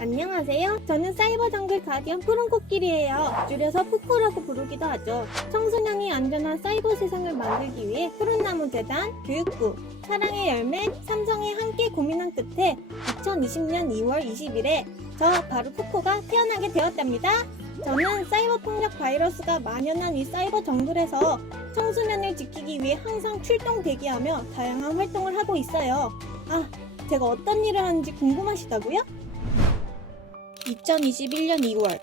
안녕하세요. 저는 사이버 정글 가디언 푸른코끼리예요. 줄여서 푸코라고 부르기도 하죠. 청소년이 안전한 사이버 세상을 만들기 위해 푸른나무 재단, 교육부, 사랑의 열매, 삼성이 함께 고민한 끝에 2020년 2월 20일에 저 바로 푸코가 태어나게 되었답니다. 저는 사이버 폭력 바이러스가 만연한 이 사이버 정글에서 청소년을 지키기 위해 항상 출동 대기하며 다양한 활동을 하고 있어요. 제가 어떤 일을 하는지 궁금하시다고요? 2021년 2월,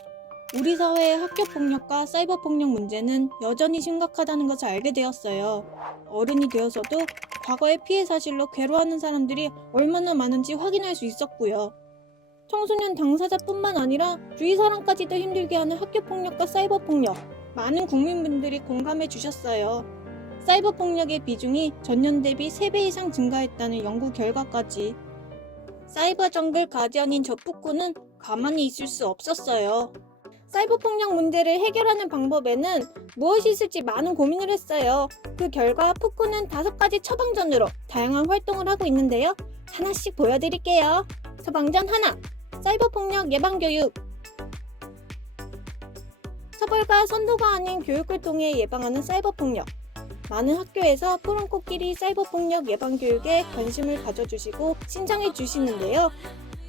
우리 사회의 학교폭력과 사이버폭력 문제는 여전히 심각하다는 것을 알게 되었어요. 어른이 되어서도 과거의 피해 사실로 괴로워하는 사람들이 얼마나 많은지 확인할 수 있었고요. 청소년 당사자뿐만 아니라 주위 사람까지도 힘들게 하는 학교폭력과 사이버폭력, 많은 국민분들이 공감해 주셨어요. 사이버폭력의 비중이 전년 대비 3배 이상 증가했다는 연구 결과까지. 사이버 정글 가디언인 저 푸코는 가만히 있을 수 없었어요. 사이버 폭력 문제를 해결하는 방법에는 무엇이 있을지 많은 고민을 했어요. 그 결과 푸코는 5가지 처방전으로 다양한 활동을 하고 있는데요. 하나씩 보여드릴게요. 처방전 하나, 사이버 폭력 예방 교육. 처벌과 선도가 아닌 교육을 통해 예방하는 사이버 폭력. 많은 학교에서 푸른코끼리 사이버폭력 예방교육에 관심을 가져주시고 신청해 주시는데요.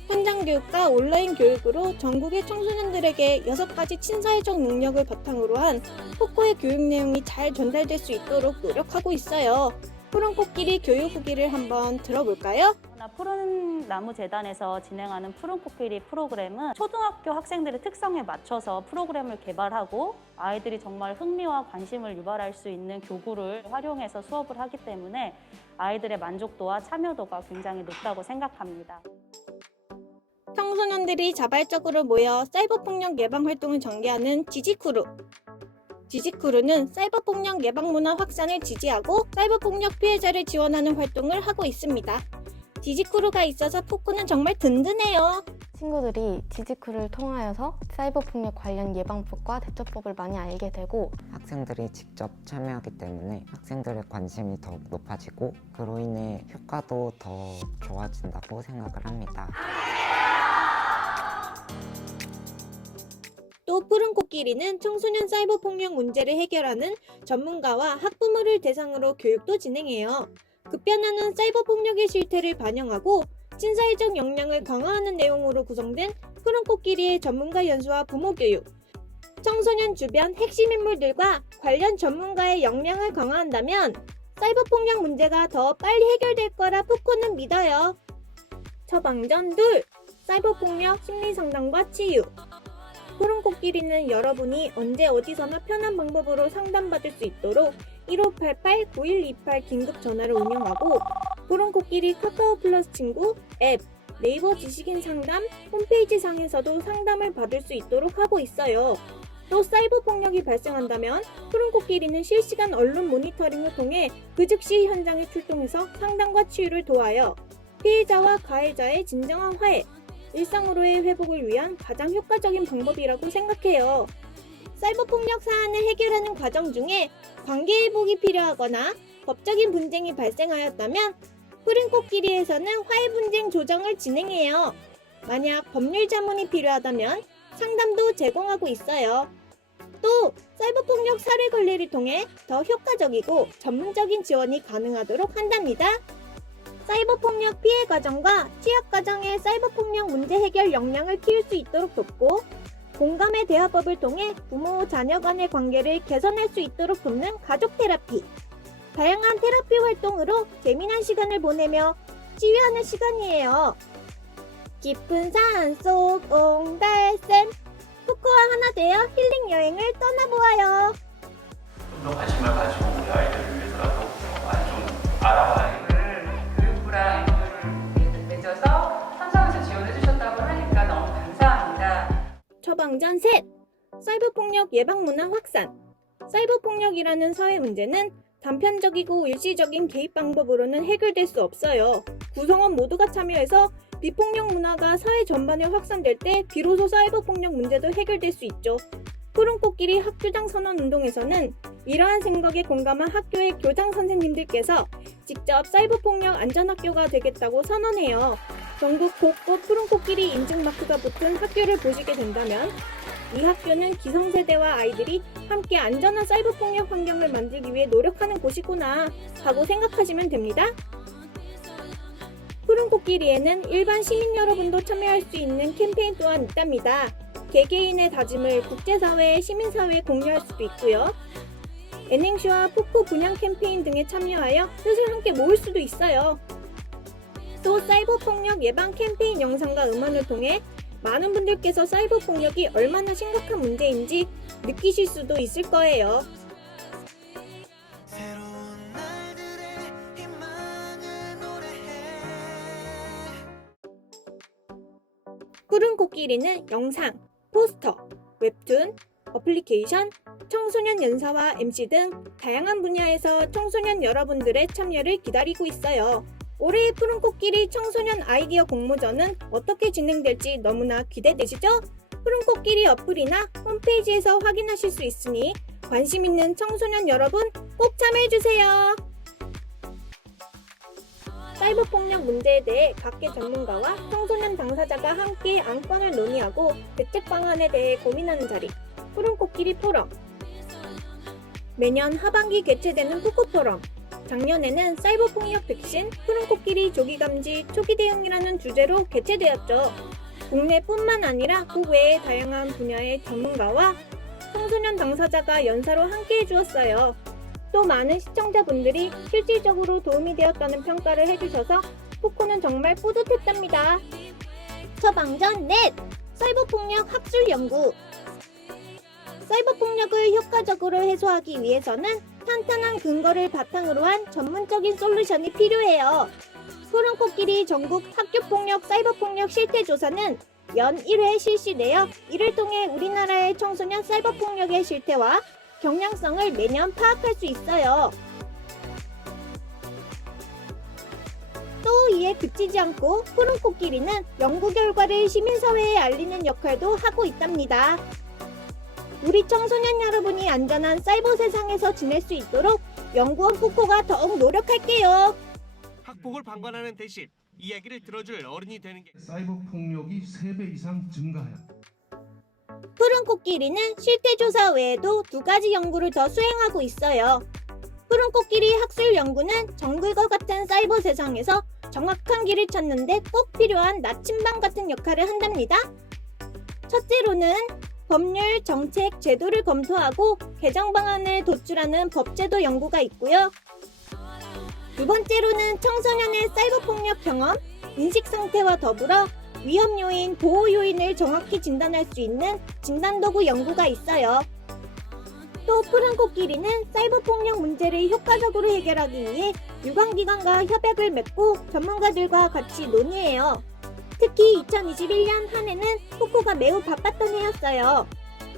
현장 교육과 온라인 교육으로 전국의 청소년들에게 6가지 친사회적 능력을 바탕으로 한 푸코의 교육 내용이 잘 전달될 수 있도록 노력하고 있어요. 푸른코끼리 교육 후기를 한번 들어볼까요? 푸른나무 재단에서 진행하는 푸른코끼리 프로그램은 초등학교 학생들의 특성에 맞춰서 프로그램을 개발하고 아이들이 정말 흥미와 관심을 유발할 수 있는 교구를 활용해서 수업을 하기 때문에 아이들의 만족도와 참여도가 굉장히 높다고 생각합니다. 청소년들이 자발적으로 모여 사이버폭력 예방 활동을 전개하는 지지크루. 지지크루는 사이버폭력 예방 문화 확산을 지지하고 사이버폭력 피해자를 지원하는 활동을 하고 있습니다. 지지크루가 있어서 푸코는 정말 든든해요. 친구들이 지지크루를 통하여서 사이버폭력 관련 예방법과 대처법을 많이 알게 되고 학생들이 직접 참여하기 때문에 학생들의 관심이 더 높아지고 그로 인해 효과도 더 좋아진다고 생각을 합니다. 또 푸른코끼리는 청소년 사이버폭력 문제를 해결하는 전문가와 학부모를 대상으로 교육도 진행해요. 급변하는 사이버폭력의 실태를 반영하고 친사회적 역량을 강화하는 내용으로 구성된 푸른코끼리의 전문가 연수와 부모 교육, 청소년 주변 핵심 인물들과 관련 전문가의 역량을 강화한다면 사이버폭력 문제가 더 빨리 해결될 거라 푸코는 믿어요. 처방전 2. 사이버폭력 심리상담과 치유. 푸른코끼리는 여러분이 언제 어디서나 편한 방법으로 상담받을 수 있도록 1588-9128 긴급전화를 운영하고 푸른코끼리 카카오 플러스 친구, 앱, 네이버 지식인 상담, 홈페이지 상에서도 상담을 받을 수 있도록 하고 있어요. 또 사이버 폭력이 발생한다면 푸른코끼리는 실시간 언론 모니터링을 통해 그 즉시 현장에 출동해서 상담과 치유를 도와요. 피해자와 가해자의 진정한 화해, 일상으로의 회복을 위한 가장 효과적인 방법이라고 생각해요. 사이버 폭력 사안을 해결하는 과정 중에 관계 회복이 필요하거나 법적인 분쟁이 발생하였다면 푸른코끼리에서는 화해 분쟁 조정을 진행해요. 만약 법률 자문이 필요하다면 상담도 제공하고 있어요. 또 사이버 폭력 사례 관리를 통해 더 효과적이고 전문적인 지원이 가능하도록 한답니다. 사이버 폭력 피해 가정과 취약 가정의 사이버 폭력 문제 해결 역량을 키울 수 있도록 돕고 공감의 대화법을 통해 부모, 자녀 간의 관계를 개선할 수 있도록 돕는 가족 테라피. 다양한 테라피 활동으로 재미난 시간을 보내며 치유하는 시간이에요. 깊은 산속 옹달샘, 푸코와 하나 되어 힐링 여행을 떠나보아요. 좀 더 관심을 가지고 우리 아이들을 위해서라도 많이 좀 알아봐야 교육부랑 MOU를 맺어서 삼성에서 지원해 주셨다고 하니까 너무 감사합니다. 처방전 셋! 사이버폭력 예방 문화 확산. 사이버폭력이라는 사회 문제는 단편적이고 일시적인 개입 방법으로는 해결될 수 없어요. 구성원 모두가 참여해서 비폭력 문화가 사회 전반에 확산될 때 비로소 사이버폭력 문제도 해결될 수 있죠. 푸른코끼리 학교장 선언 운동에서는 이러한 생각에 공감한 학교의 교장 선생님들께서 직접 사이버폭력 안전학교가 되겠다고 선언해요. 전국 곳곳 푸른 코끼리 인증 마크가 붙은 학교를 보시게 된다면 이 학교는 기성세대와 아이들이 함께 안전한 사이버 폭력 환경을 만들기 위해 노력하는 곳이구나 하고 생각하시면 됩니다. 푸른 코끼리에는 일반 시민 여러분도 참여할 수 있는 캠페인 또한 있답니다. 개개인의 다짐을 국제사회에 시민사회에 공유할 수도 있고요. N행시와 푸푸 분양 캠페인 등에 참여하여 뜻을 함께 모을 수도 있어요. 또 사이버 폭력 예방 캠페인 영상과 음원을 통해 많은 분들께서 사이버 폭력이 얼마나 심각한 문제인지 느끼실 수도 있을 거예요. 푸른 코끼리는 영상, 포스터, 웹툰, 어플리케이션, 청소년 연사와 MC 등 다양한 분야에서 청소년 여러분들의 참여를 기다리고 있어요. 올해의 푸른 코끼리 청소년 아이디어 공모전은 어떻게 진행될지 너무나 기대되시죠? 푸른 코끼리 어플이나 홈페이지에서 확인하실 수 있으니 관심 있는 청소년 여러분 꼭 참여해주세요. 사이버 폭력 문제에 대해 각계 전문가와 청소년 당사자가 함께 안건을 논의하고 대책 방안에 대해 고민하는 자리, 푸른 코끼리 포럼. 매년 하반기 개최되는 푸코 포럼. 작년에는 사이버 폭력 백신, 푸른 코끼리 조기 감지, 초기 대응이라는 주제로 개최되었죠. 국내뿐만 아니라 국외의 다양한 분야의 전문가와 청소년 당사자가 연사로 함께 해주었어요. 또 많은 시청자분들이 실질적으로 도움이 되었다는 평가를 해주셔서 푸코는 정말 뿌듯했답니다. 처방전 넷! 사이버폭력 학술 연구. 사이버폭력을 효과적으로 해소하기 위해서는 탄탄한 근거를 바탕으로 한 전문적인 솔루션이 필요해요. 푸른 코끼리 전국 학교폭력 사이버폭력 실태조사는 연 1회 실시되어 이를 통해 우리나라의 청소년 사이버폭력의 실태와 경향성을 매년 파악할 수 있어요. 또 이에 그치지 않고 푸른 코끼리는 연구 결과를 시민사회에 알리는 역할도 하고 있답니다. 우리 청소년 여러분이 안전한 사이버 세상에서 지낼 수 있도록 연구원 푸코가 더욱 노력할게요. 학폭을 방관하는 대신 이야기를 들어줄 어른이 되는 게 사이버 폭력이 3배 이상 증가하여 푸른 코끼리는 실태조사 외에도 2가지 연구를 더 수행하고 있어요. 푸른 코끼리 학술 연구는 정글과 같은 사이버 세상에서 정확한 길을 찾는데 꼭 필요한 나침반 같은 역할을 한답니다. 첫째로는 법률, 정책, 제도를 검토하고 개정 방안을 도출하는 법제도 연구가 있고요. 두 번째로는 청소년의 사이버 폭력 경험, 인식 상태와 더불어 위험 요인, 보호 요인을 정확히 진단할 수 있는 진단도구 연구가 있어요. 또 푸른 코끼리는 사이버 폭력 문제를 효과적으로 해결하기 위해 유관기관과 협약을 맺고 전문가들과 같이 논의해요. 특히 2021년 한 해는 푸코가 매우 바빴던 해였어요.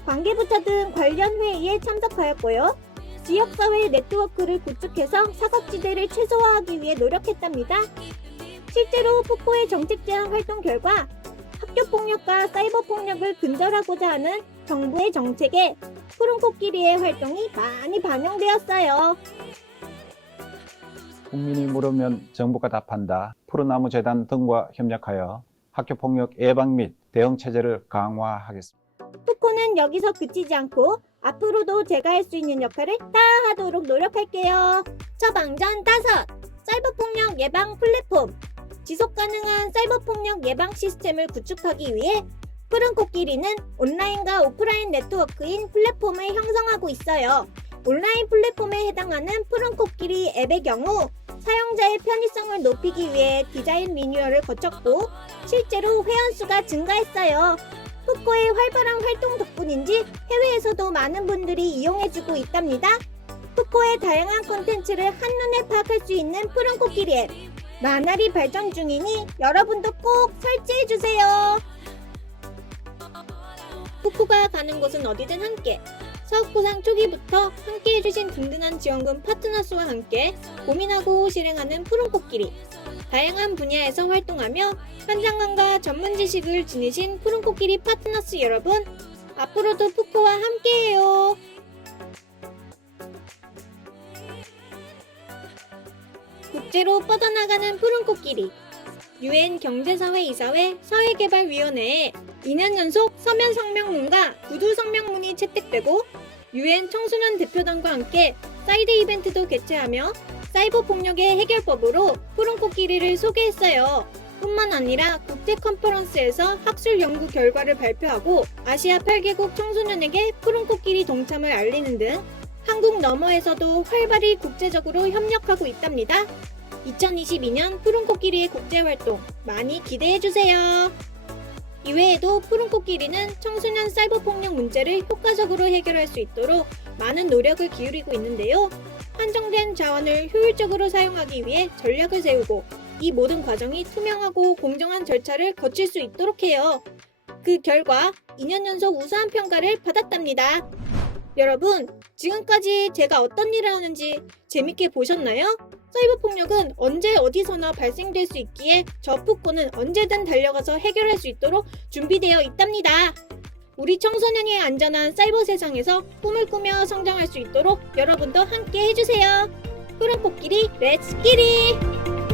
관계부처 등 관련 회의에 참석하였고요. 지역사회 네트워크를 구축해서 사각지대를 최소화하기 위해 노력했답니다. 실제로 푸코의 정책 제안 활동 결과 학교폭력과 사이버폭력을 근절하고자 하는 정부의 정책에 푸른 코끼리의 활동이 많이 반영되었어요. 국민이 물으면 정부가 답한다. 푸른나무 재단 등과 협력하여 학교폭력 예방 및 대응 체제를 강화하겠습니다. 푸코는 여기서 그치지 않고 앞으로도 제가 할 수 있는 역할을 다 하도록 노력할게요. 처방전 5. 사이버폭력 예방 플랫폼. 지속가능한 사이버폭력 예방 시스템을 구축하기 위해 푸른 코끼리는 온라인과 오프라인 네트워크인 플랫폼을 형성하고 있어요. 온라인 플랫폼에 해당하는 푸른 코끼리 앱의 경우 사용자의 편의성을 높이기 위해 디자인 리뉴얼을 거쳤고 실제로 회원수가 증가했어요. 푸코의 활발한 활동 덕분인지 해외에서도 많은 분들이 이용해주고 있답니다. 푸코의 다양한 콘텐츠를 한눈에 파악할 수 있는 푸른 코끼리 앱 나날이 발전 중이니 여러분도 꼭 설치해주세요. 푸코가 가는 곳은 어디든 함께. 사업보상 초기부터 함께해주신 든든한 지원금 파트너스와 함께 고민하고 실행하는 푸른 코끼리. 다양한 분야에서 활동하며 현장감과 전문 지식을 지니신 푸른 코끼리 파트너스 여러분, 앞으로도 푸코와 함께해요. 국제로 뻗어나가는 푸른 코끼리. UN 경제사회이사회 사회개발위원회에 2년 연속 서면 성명문과 구두 성명문이 채택되고 UN 청소년 대표단과 함께 사이드 이벤트도 개최하며 사이버 폭력의 해결법으로 푸른 코끼리를 소개했어요. 뿐만 아니라 국제 컨퍼런스에서 학술 연구 결과를 발표하고 아시아 8개국 청소년에게 푸른 코끼리 동참을 알리는 등 한국 너머에서도 활발히 국제적으로 협력하고 있답니다. 2022년 푸른 코끼리의 국제활동 많이 기대해주세요. 이외에도 푸른 코끼리는 청소년 사이버 폭력 문제를 효과적으로 해결할 수 있도록 많은 노력을 기울이고 있는데요. 한정된 자원을 효율적으로 사용하기 위해 전략을 세우고 이 모든 과정이 투명하고 공정한 절차를 거칠 수 있도록 해요. 그 결과 2년 연속 우수한 평가를 받았답니다. 여러분, 지금까지 제가 어떤 일을 하는지 재밌게 보셨나요? 사이버 폭력은 언제 어디서나 발생될 수 있기에 저 푸꾸는 언제든 달려가서 해결할 수 있도록 준비되어 있답니다. 우리 청소년이 안전한 사이버 세상에서 꿈을 꾸며 성장할 수 있도록 여러분도 함께 해주세요. 푸른 코끼리 렛츠 끼리!